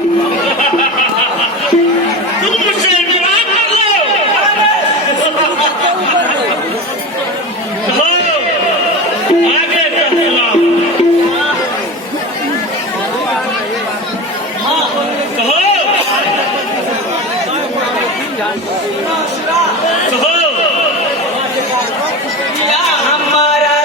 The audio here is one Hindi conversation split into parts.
तुम मुझसे विवाह कर लो। कहो, आगे कहना। कहो, या हमारा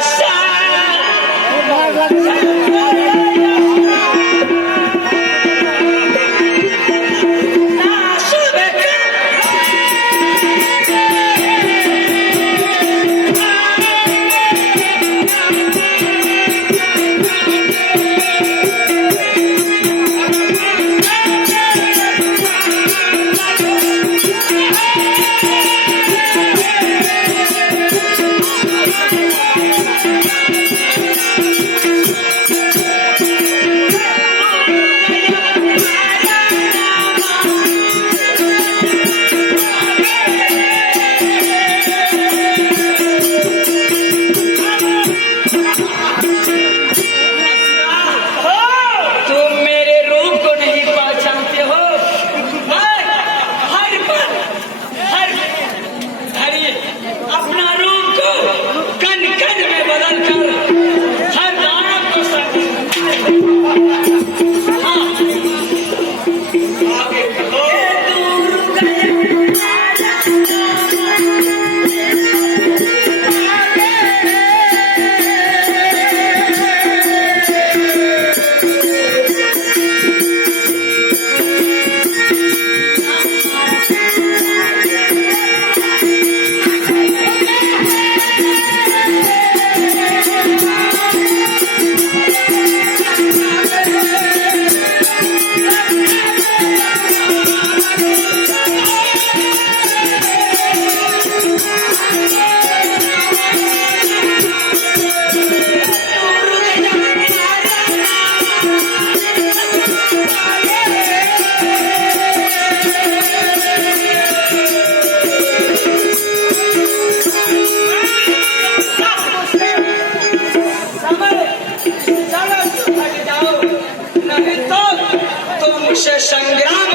से संग्राम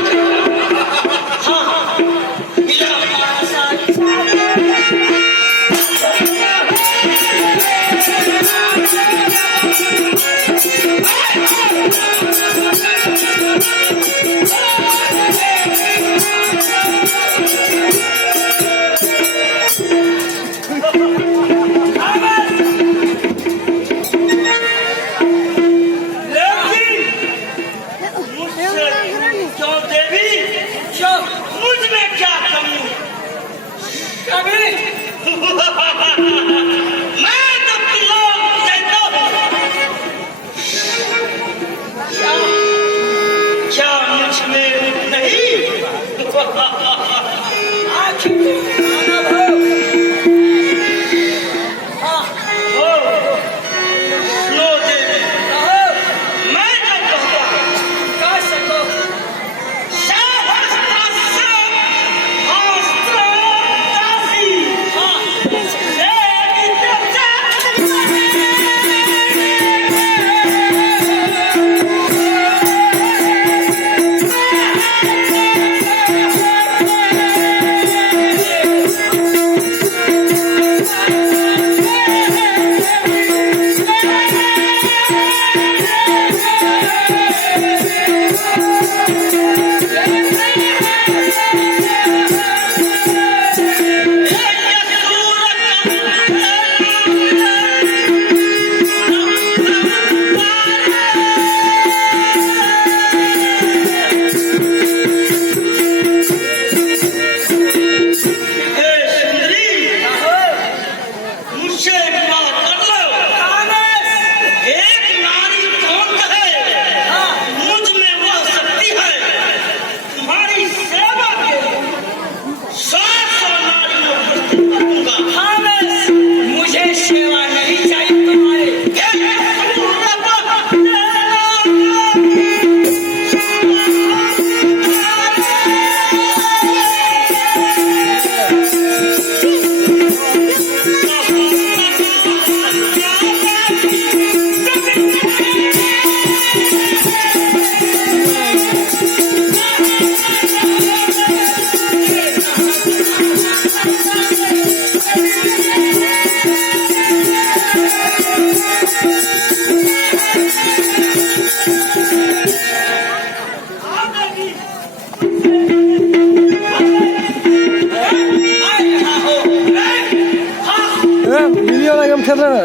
খেতে না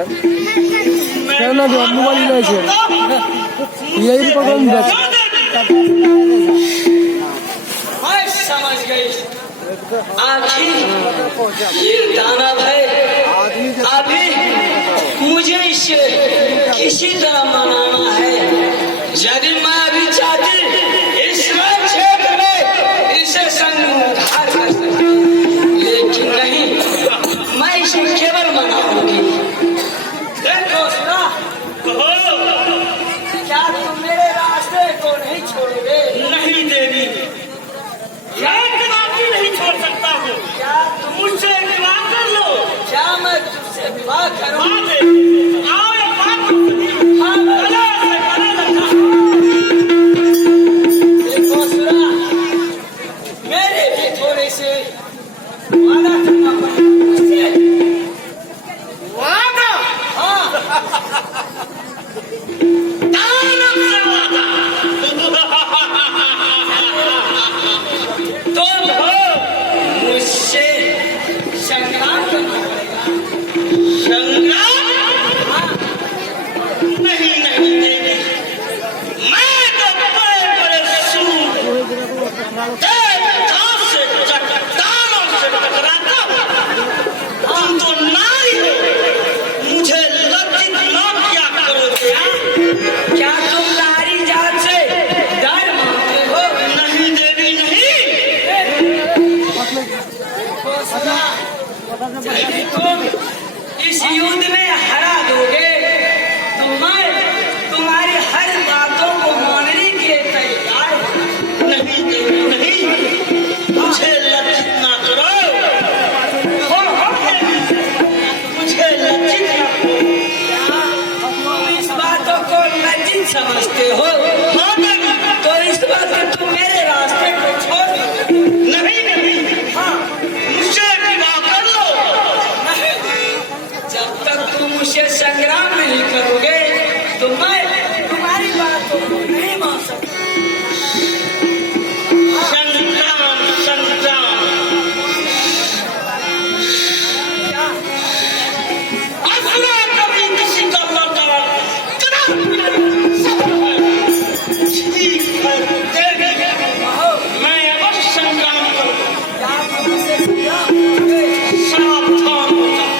কেন না মোবাইল রয়েছে यही पकड़ मैं समझ गई। आखिर ये दानव है, अभी मुझे इसे किसी तरह मनाना है। यदि मैं अभी चाहती इस क्षेत्र में इसे संहार कर सकती, लेकिन नहीं, मैं इसे केवल मनाऊंगी। देखो सुना, क्या तुम मेरे रास्ते को नहीं छोड़ोगे? नहीं देवी, एक बात भी नहीं छोड़ सकता हूँ। क्या तुम मुझसे विवाह कर लो। क्या मैं तुझसे विवाह करूं? हाँ देवी, आओ ये बात तो सुनिए। हाँ, गला से गला लगा। देखो सुना, मेरे भी थोड़े से वादा करना पड़ेगा। वादा? हाँ, दानव से वादा। तो मुझसे संग्राम करना पड़ेगा। संग्राम? हाँ, नहीं नहीं देवी, मैं तो बड़े सूर देवताओं से चट्टानों से टकराता हूँ। तुम तो नारी हो, मुझे लज्जित न किया करोगे। हाँ? क्या तुम नारी जात से डर मानते हो? नहीं देवी नहीं। देखो सुना, यदि तुम इस युद्ध में हरा दोगे तो मैं तुम्हारी हर बातों को मानने के लिए तैयार हूँ। नहीं देवी नहीं, मुझे लज्जित ना करो। मुझे लज्जित ना करो। क्या तुम इस बातों को लज्जित समझते हो? हाँ देवी, तो इस बात से तुम मेरे रास्ते को छोड़ दो। नहीं नहीं, हाँ, मुझसे विवाह कर लो। नहीं, जब तक तुम मुझसे संग्राम नहीं करोगे तो मैं तुम्हारी बातों को नहीं मान सकता। संग्राम संग्राम, क्या? असुरा कभी किसी का लौटा ठीक है देवी, कहो, मैं अवश्य संग्राम करूँ। क्या तुम मुझसे संग्राम करोगे? सावधान हो जाओ।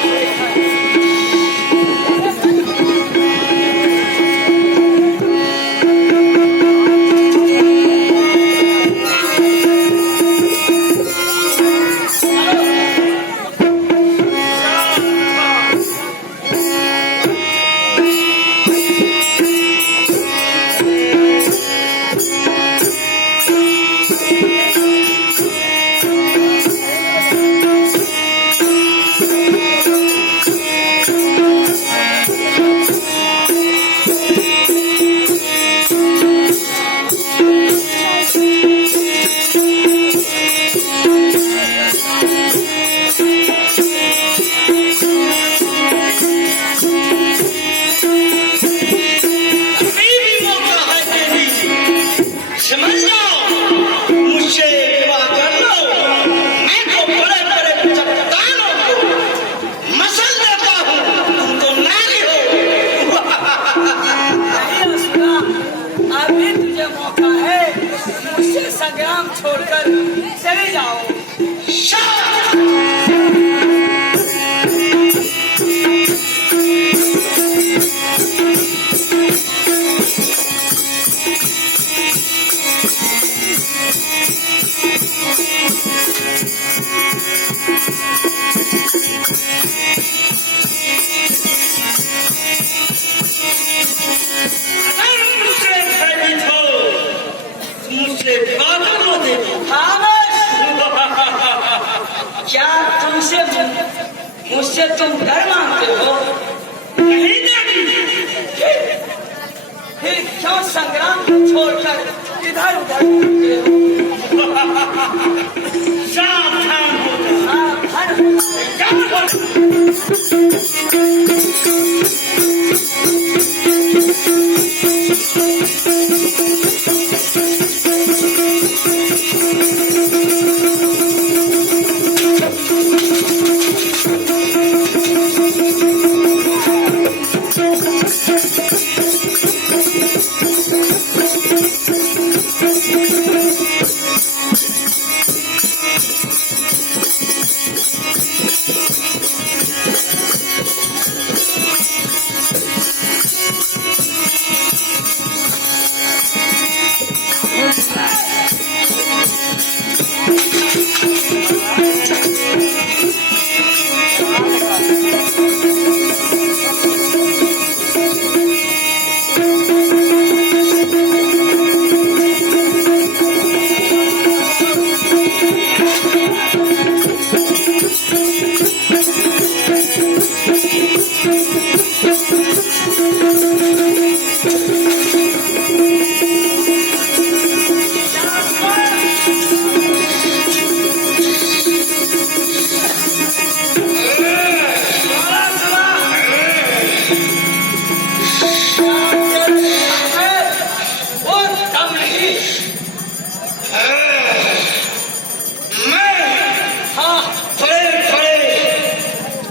अभी भी मौका है देवी, समझ जाओ, मुझसे विवाह कर लो। मैं तो बड़े बड़े चट्टानों को मसल देता हूँ, तुम तो नारी हो। नहीं सुना, अभी तुझे मौका है, मुझसे संग्राम छोड़कर चले जाओ। अगर मुझसे भयभीत हो, मुझसे विवाह कर लो देवी। खामोश! क्या मुझसे तुम डर मानते हो? नहीं देवी, फिर क्यों संग्राम को छोड़कर इधर उधर घूमते हो? सावधान हो जाओ। सावधान हो जाओ।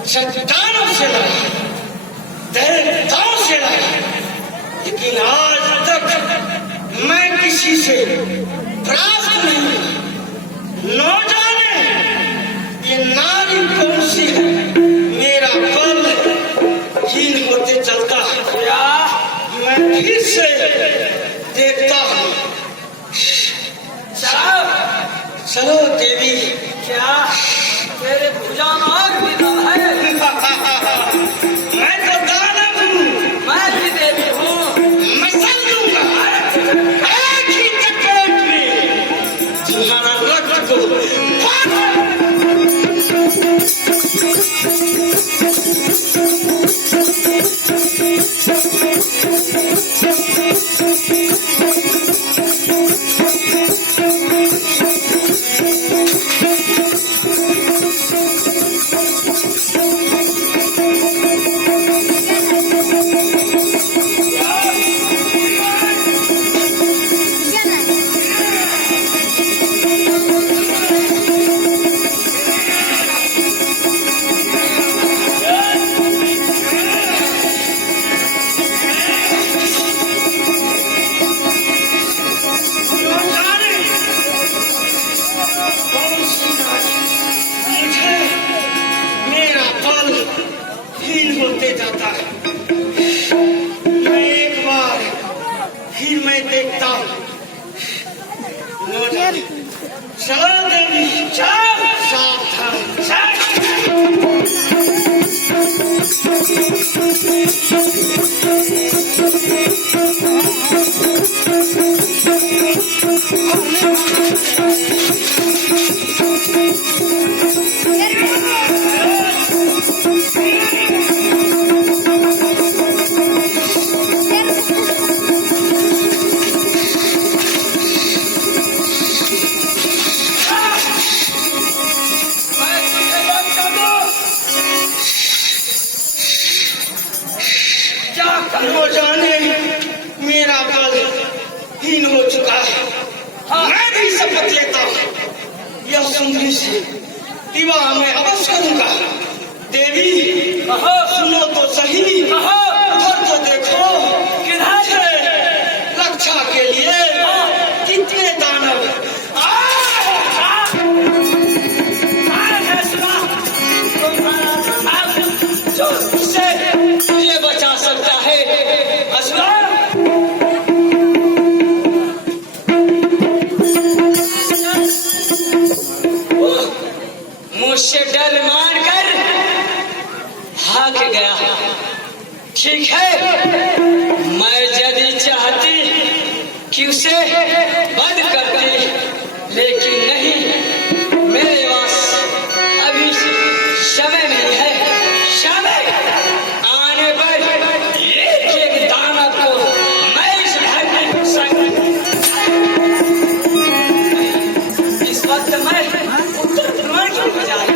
चट्टानों से लड़ा, देवताओं से लड़ा, लेकिन आज तक मैं किसी से प्राप्त नहीं। न जाने ये नारी कौन सी है, मेरा बल हीन होते चलता है। मैं फिर से देखता हूँ। चलो देवी, क्या तेरे भुजा में आग लगा है? मैं तो दानव हूँ, मैं भी देवी हूँ। मसल दूंगा एक ही चपेट में तुम्हारा रक्त को फाड़। जाता है। मैं एक बार फिर मैं देखता हूँ। चलो देवी, चलो सावधान। वो जाने मेरा बल हीन हो चुका है। मैं भी शपथ लेता हूँ, यह सुंदरी से विवाह मैं अवश्य करूंगा। देवी सुनो तो सही, उधर तो देखो, किधर रक्षा के लिए कितने दानव जो इसे ये बचा सकता है। मुझसे डर मान कर भाग गया। ठीक है, मैं यदि चाहती कि उसे बंद करती, लेकिन नहीं, मेरे पास अभी समय नहीं है। समय आने पर एक एक दाना को मैं इस घर में इस वक्त मैं उत्तर ध्रुव की बजाय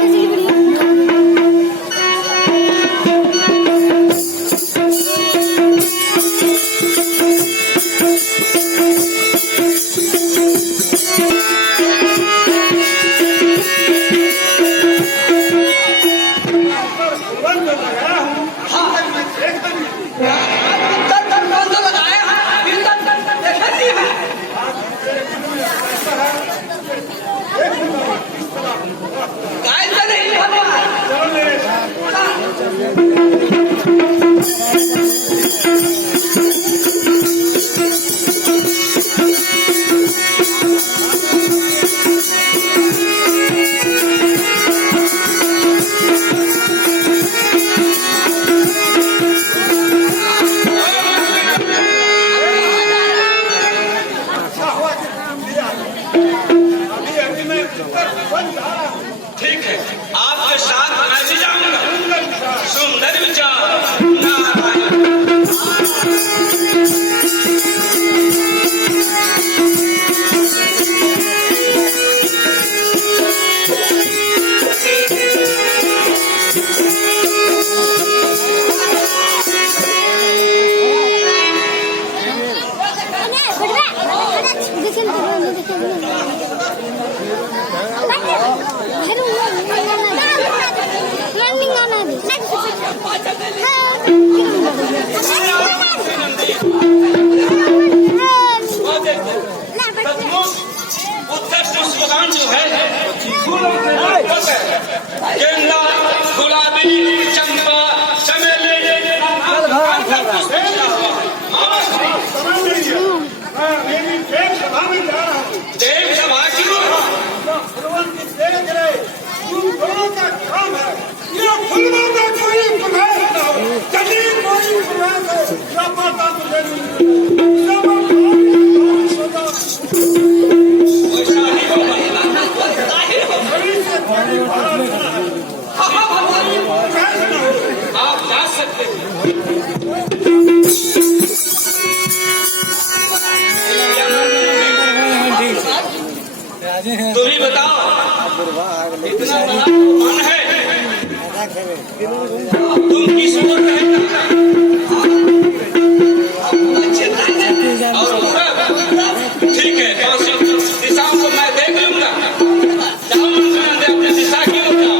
ठीक है, आपके साथ मैं भी जाऊंगा। सुंदर विचार नारायण। उत्तर पुष्पदान जो है फूलों से भरपूर है। गेंदा, गुलाबी, चंपा, चमेली, देव सभा की आप जा सकते हैं। तुम ही बताओ, इतना बड़ा मन है, तुम किस ओर रहना और ठीक है, दिशा को मैं देख लूंगा। जाओ मंत्र दे, अपनी दिशा की ओर जाओ।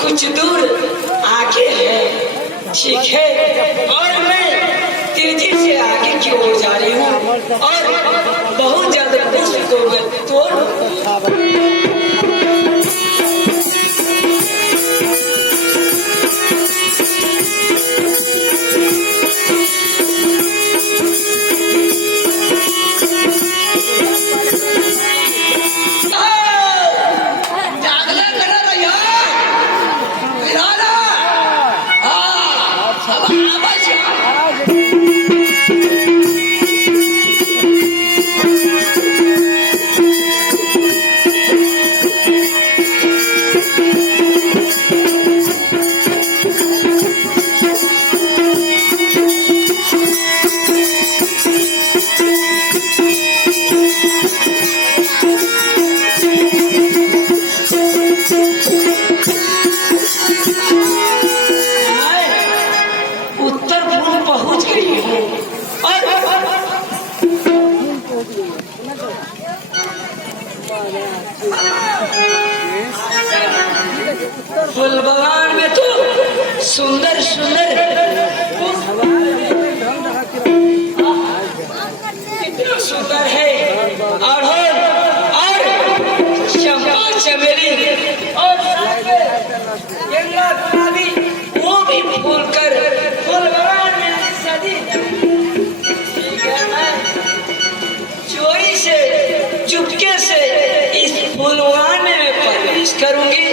कुछ दूर आगे है, ठीक है, और मैं तेजी से आगे की ओर जा रही हूँ और बहुत ज्यादा पुष्प को मैं तोड़ फूल बगान में तो सुंदर सुंदर इतना सुंदर है और चंपा चमेली और गेंदा गुलाबी वो भी फूल कर फूल बगान में सदी ठीक है। मैं चोरी से चुपके से इस फूल बगान में प्रवेश करूंगी